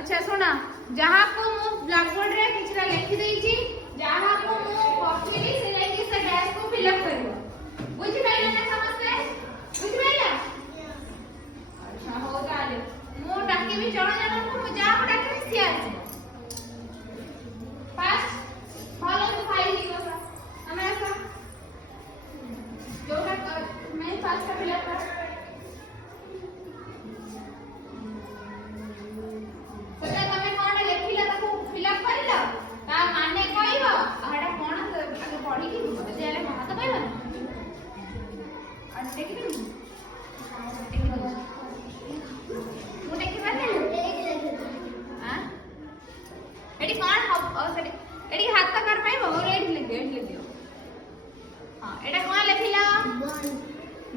अच्छा सुना जहाँ को मु ब्लैक बोर्ड रे किछरा लिखि देइची जहाँ को मु कॉपी से जाके से डैश को फिल अप करियो बुझि पाइला ना समझते बुझि पाइला अच्छा हो ताले मु डाके भी चलो जाना मु जा को डाके Siya fast follow the file लिखो हमें ऐसा जो मैं फास्ट फिल अप कर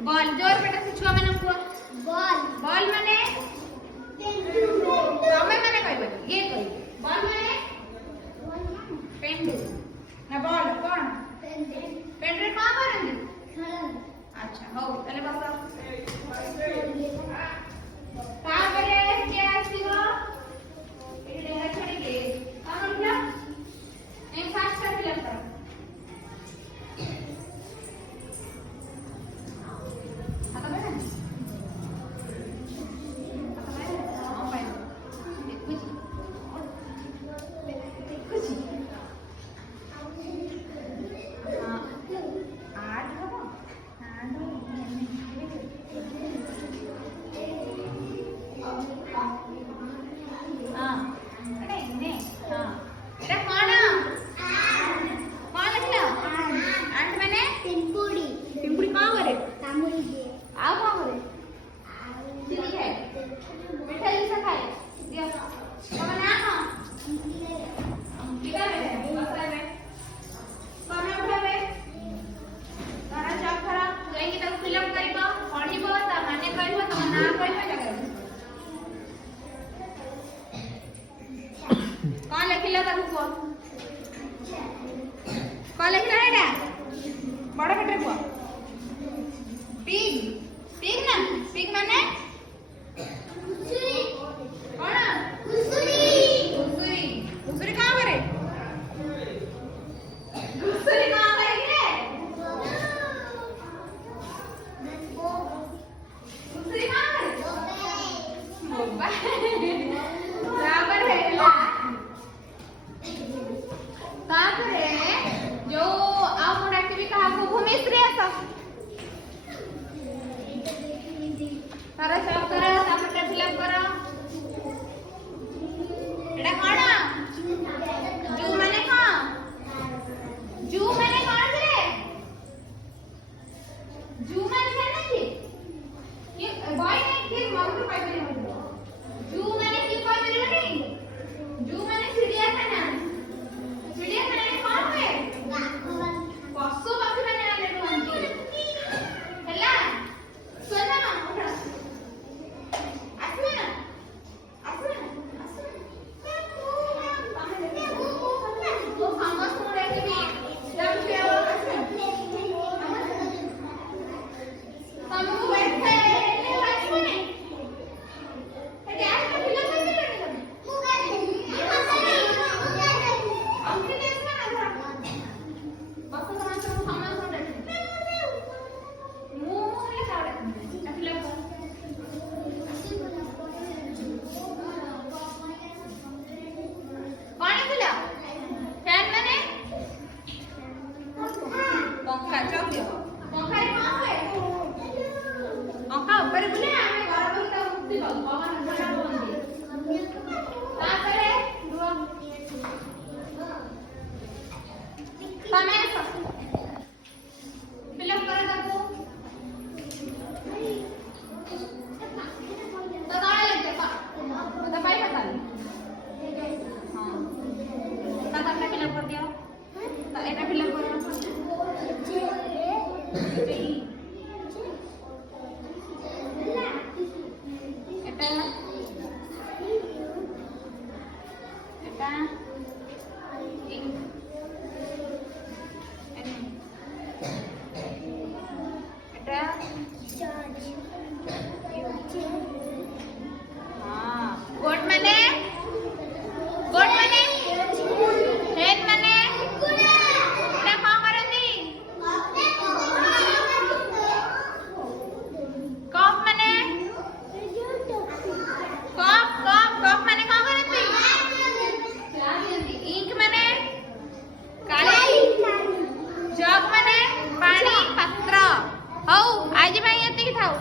बॉल जोर बेटा से छुआ मैंने को बॉल बॉल माने तमे माने कहबो ये कहि बॉल माने पेंडु ना बॉल कोन पेंडु रे का करंदी अच्छा हो तले बाबा तापरे के आसीबो एडे है छोड़ी के हम क्या एक फास्ट कर फिल कर बड़ा बेटे को पिग पिग ना पिग माने घुसुरी कौन घुसुरी घुसुरी घुसुरी कहां करे घुसुरी कहां करे रे घुसुरी कहां करे मोबाइल बराबर है ला तापरे जो भूमिश्री आस तारा सब करा तापटे फिलअप करा एटा कोन जू माने कोन रे जू माने जाने की ये बॉय ने की मगु पाइबे जू माने की पाइबे नहीं जू माने चिड़ियाखाना चिड़ियाखाना में कोन है पशु पक्षी माने गोट माने ଆଜି ପାଇଁ ଏତିକି ଥାଉ।